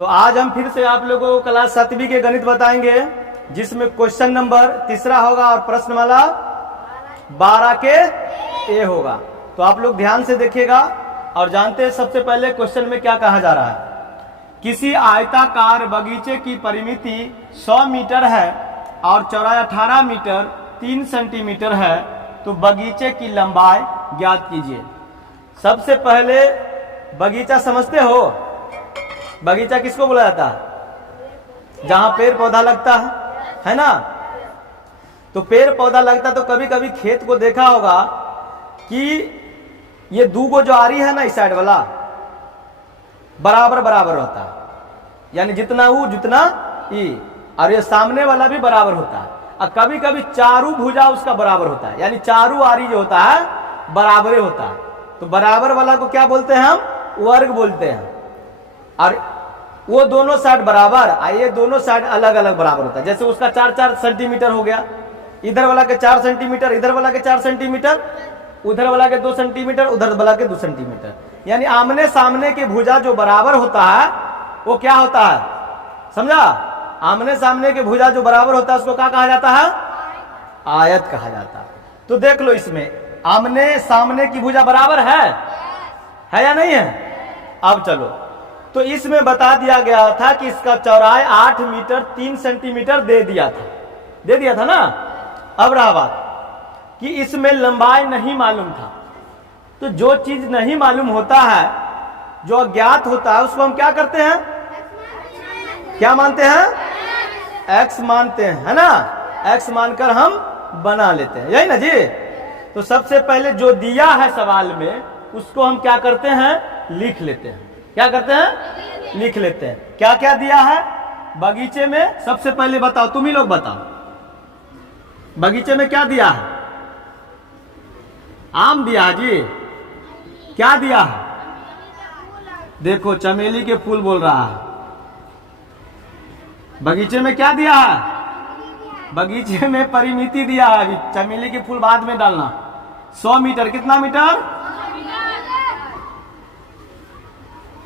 तो आज हम फिर से आप लोगों को क्लास 7वीं के गणित बताएंगे, जिसमें क्वेश्चन नंबर 3 होगा और प्रश्न वाला 12 के ए होगा। तो आप लोग ध्यान से देखिएगा और जानते हैं सबसे पहले क्वेश्चन में क्या कहा जा रहा है। किसी आयताकार बगीचे की परिमिति 100 मीटर है और चौड़ाई 18 मीटर 3 सेंटीमीटर है, तो बगीचे की लंबाई ज्ञात कीजिए। सबसे पहले बगीचा समझते हो? बगीचा किसको बोला जाता है? जहां पेड़ पौधा लगता है ना। तो पेड़ पौधा लगता तो कभी कभी खेत को देखा होगा कि ये दूगो जो आरी है ना, इस साइड वाला बराबर बराबर होता है, यानी जितना ऊ जितना ई, और ये सामने वाला भी बराबर होता है। और कभी कभी चारू भुजा उसका बराबर होता है, यानी चारू आरी जो होता है बराबर होता है। तो बराबर वाला को क्या बोलते हैं? हम वर्ग बोलते हैं। और वो दोनों साइड बराबर, ये दोनों साइड अलग अलग बराबर होता है। जैसे उसका 4-4 सेंटीमीटर हो गया, इधर वाला के 4 सेंटीमीटर, इधर वाला के 4 सेंटीमीटर, उधर वाला के 2 सेंटीमीटर, उधर वाला के 2 सेंटीमीटर। यानी आमने सामने की भुजा जो बराबर होता है वो क्या होता है? समझा? आमने सामने की भुजा जो बराबर होता है उसको क्या कहा जाता है? आयत कहा जाता है। तो देख लो, इसमें आमने सामने की भुजा बराबर है या नहीं है? अब चलो, तो इसमें बता दिया गया था कि इसका चौड़ाई 8 मीटर 3 सेंटीमीटर दे दिया था ना। अब रहा बात कि इसमें लंबाई नहीं मालूम था। तो जो चीज नहीं मालूम होता है, जो अज्ञात होता है, उसको हम क्या करते हैं? क्या मानते हैं? एक्स मानते हैं, है ना। एक्स मानकर हम बना लेते हैं, यही ना जी। तो सबसे पहले जो दिया है सवाल में उसको हम क्या करते हैं? लिख लेते हैं। क्या करते हैं? लिख लेते हैं। क्या क्या दिया है बगीचे में? सबसे पहले बताओ, तुम ही लोग बताओ, बगीचे में क्या दिया है? आम दिया है जी। क्या दिया है? देखो, चमेली के फूल बोल रहा है। बगीचे में क्या दिया है? बगीचे में परिमिति दिया है। अभी चमेली के फूल बाद में डालना। 100 मीटर, कितना मीटर?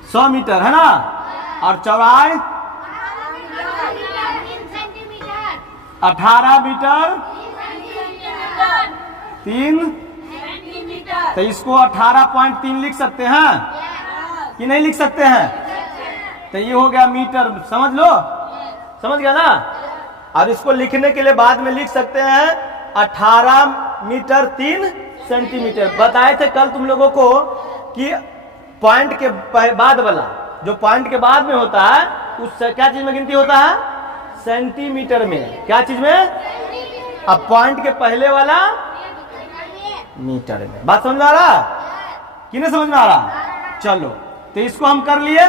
100 मीटर, है ना। और चौड़ाई 18 मीटर 3। तो इसको 18.3 लिख सकते हैं कि नहीं लिख सकते हैं? तो ये हो गया मीटर, समझ लो, समझ गया ना। और इसको लिखने के लिए बाद में लिख सकते हैं 18 मीटर 3 सेंटीमीटर। बताए थे कल तुम लोगों को कि पॉइंट के बाद वाला, जो पॉइंट के बाद में होता है, उस क्या चीज में गिनती होता है? सेंटीमीटर में। क्या चीज में? अब पॉइंट के पहले वाला मीटर में। बात समझ में आ रहा कि नहीं समझ में आ रहा? चलो, तो इसको हम कर लिए।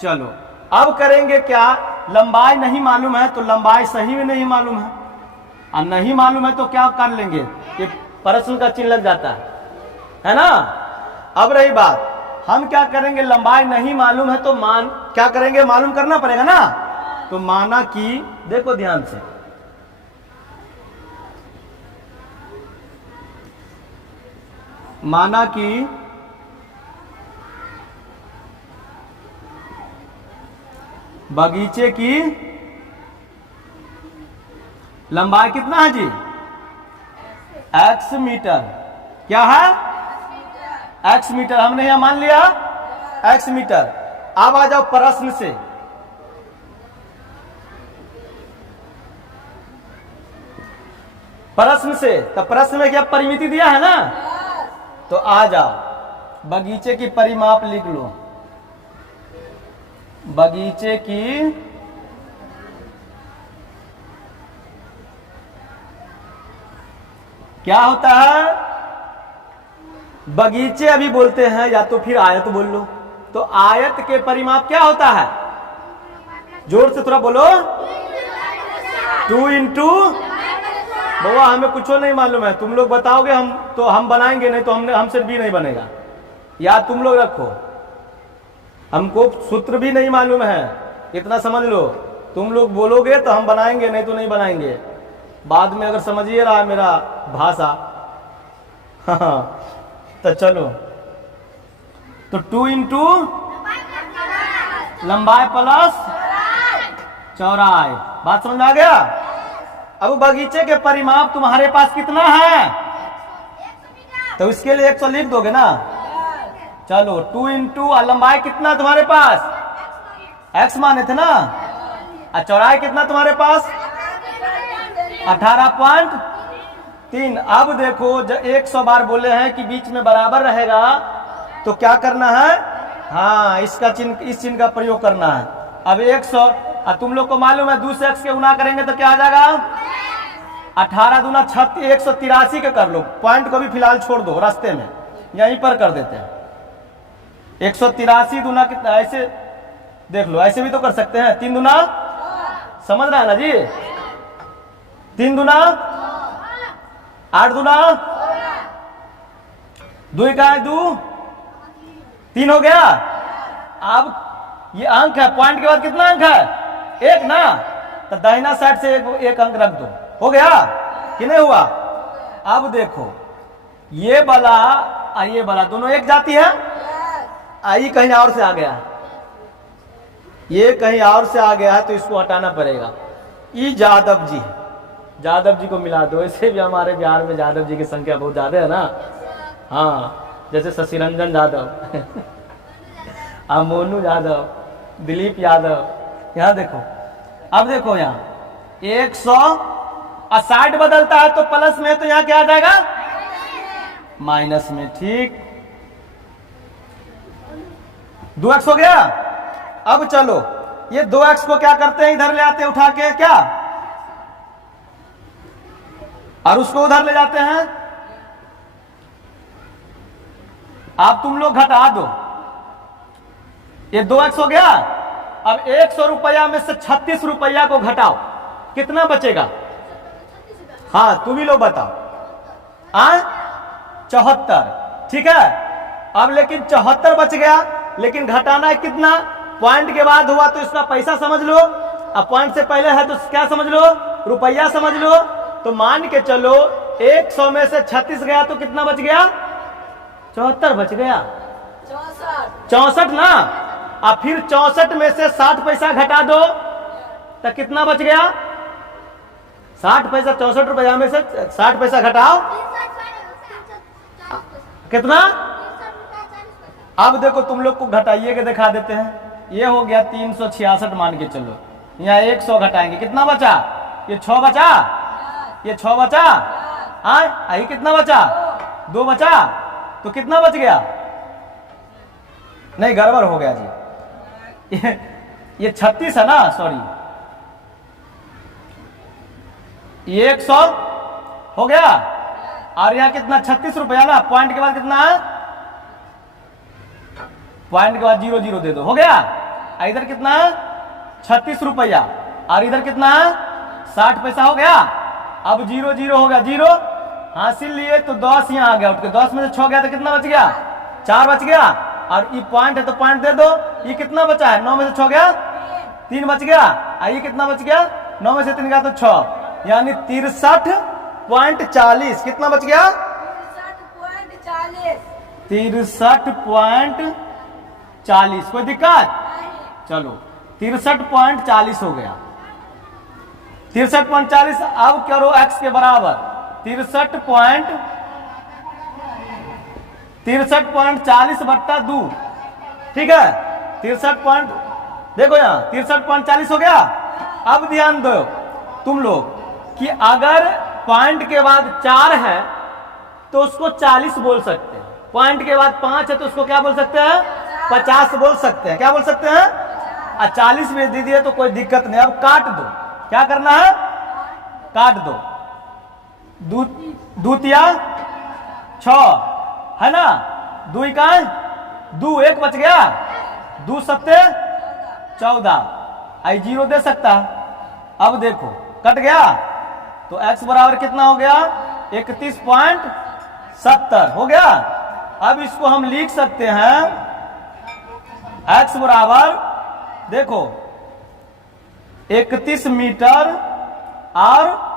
चलो, अब करेंगे क्या? लंबाई नहीं मालूम है, तो लंबाई सही में नहीं मालूम है। और नहीं मालूम है तो क्या कर लेंगे? ये प्रश्न का चिन्ह लग जाता है ना। अब रही बात, हम क्या करेंगे? लंबाई नहीं मालूम है तो क्या करेंगे? मालूम करना पड़ेगा ना। तो माना कि, देखो ध्यान से, माना कि बगीचे की लंबाई कितना है जी? x metre. क्या है? x metre. हमने यहां मान लिया x मीटर। अब आ जाओ प्रश्न से। प्रश्न से, तो प्रश्न में क्या परिमिति दिया है ना। तो आ जाओ, बगीचे की परिमाप लिख लो। बगीचे की क्या होता है? बगीचे अभी बोलते हैं, या तो फिर आयत बोल लो। तो आयत के परिमाप क्या होता है? जोर से थोड़ा बोलो। 2 इंटू, बाबा हमें कुछ नहीं मालूम है, तुम लोग बताओगे हम बनाएंगे, नहीं तो हमसे भी नहीं बनेगा। या तुम लोग रखो, हमको सूत्र भी नहीं मालूम है, इतना समझ लो। तुम लोग बोलोगे तो हम बनाएंगे, नहीं तो नहीं बनाएंगे। बाद में अगर समझिए रहा मेरा भाषा। तो चलो, तो 2 इंटू लंबाई प्लस चौड़ाई। बात समझ में आ गया? अब बगीचे के परिमाप तुम्हारे पास कितना है? तो इसके लिए 100 लिख दोगे ना? चलो 2 इंटू लंबाई कितना तुम्हारे पास? x माने थे ना? और चौड़ाई कितना तुम्हारे पास? 18.3। अब देखो जब 100 बार बोले हैं कि बीच में बराबर रहेगा तो क्या करना है? हाँ, इसका चिन्ह, इस चिन्ह का प्रयोग करना है। अब 100 तुम लोग को मालूम है 2 से x के गुना करेंगे तो क्या आ जाएगा? 18 दूना 36, 183 का कर लो। पॉइंट को भी फिलहाल छोड़ दो, रास्ते में यहीं पर कर देते हैं। 183 दूना कितना? ऐसे देख लो, ऐसे भी तो कर सकते हैं। 3 दूना, समझ रहा है ना जी? 3 दूना 8 दूना 2 का है 2, 3 हो गया। अब ये अंक है, पॉइंट के बाद कितना अंक है? 1 ना? तो दाहिना साइड से एक अंक रख दो। हो गया कि नहीं हुआ? अब देखो ये वाला और ये वाला दोनों एक जाती है। आई कहीं और से आ गया, ये कहीं और से आ गया है तो इसको हटाना पड़ेगा। ई यादव जी, यादव जी को मिला दो। ऐसे भी हमारे बिहार में यादव जी की संख्या बहुत ज्यादा है ना। हाँ, जैसे शशिरंजन यादव मोनू यादव, दिलीप यादव। यहाँ देखो, अब देखो यहाँ 160 बदलता है तो प्लस में, तो यहाँ क्या आ जाएगा? माइनस में। ठीक, 2x हो गया। अब चलो ये 2x को क्या करते हैं? इधर ले आते हैं उठा के, क्या? और उसको उधर ले जाते हैं। आप तुम लोग घटा दो, ये 2x हो गया। अब 100 रुपया में से 36 रुपया को घटाओ, कितना बचेगा? हाँ, तुम ही लोग बताओ। 74, ठीक है। अब लेकिन 74 बच गया, लेकिन घटाना है कितना? पॉइंट के बाद हुआ तो इसका पैसा समझ लो, अब पॉइंट से पहले है तो क्या समझ लो? रुपया समझ लो। तो मान के चलो 100 में से 36 गया तो कितना बच गया? 74 बच गया। 64 ना? अब फिर 64 में से 60 पैसा घटा दो तो कितना बच गया? 60 पैसा। 64 रुपया में से 60 पैसा घटाओ, कितना? अब देखो तुम लोग को घटाइए के दिखा देते हैं। ये हो गया 366 मान के चलो। यहाँ 100 घटाएंगे, कितना बचा? ये 6 बचा, ये 6 बचा। हाँ, यही कितना बचा? 2 बचा। तो कितना बच गया? नहीं, गड़बड़ हो गया जी। ये 36 है ना, सॉरी। ये 100 हो गया और यहाँ कितना? 36 रुपया ना। पॉइंट के बाद कितना है? पॉइंट के बाद 0 0 दे दो, हो गया। इधर कितना है? 36 रुपया और इधर कितना है? 60 पैसा। हो गया। अब 0 0 हो गया, 0 हासिल लिए तो 10 यहाँ आ गया उठ के। 10 में से 6 गया तो कितना बच गया? 4 बच गया। और ये पॉइंट है तो पॉइंट दे दो। ये कितना बचा है? 9 में से 6 गया, 3 बच गया। ये कितना बच गया? 9 में से 3 गया तो 6, यानी 63.40। कितना बच गया? 63.40। कोई दिक्कत? चलो 63.40 हो गया। 63.40। अब करो x के बराबर 63.40 बट्टा 2, ठीक है। 63 देखो यहाँ 63.40 हो गया। अब ध्यान दो तुम लोग कि अगर पॉइंट के बाद 4 है तो उसको 40 बोल सकते हैं। पॉइंट के बाद 5 है तो उसको क्या बोल सकते हैं? 50 बोल सकते हैं। क्या बोल सकते हैं? 40 में दे दिए तो कोई दिक्कत नहीं। अब काट दो, क्या करना है? काट दो। दूतिया 6 है ना, 2 का 2, 1 बच गया। 2 सत्ते 14, आई 0 दे सकता। अब देखो कट गया तो x बराबर कितना हो गया? 31.70 हो गया। अब इसको हम लिख सकते हैं x बराबर, देखो 31 मीटर और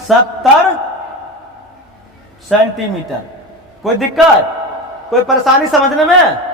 70 सेंटीमीटर। कोई दिक्कत, कोई परेशानी समझने में?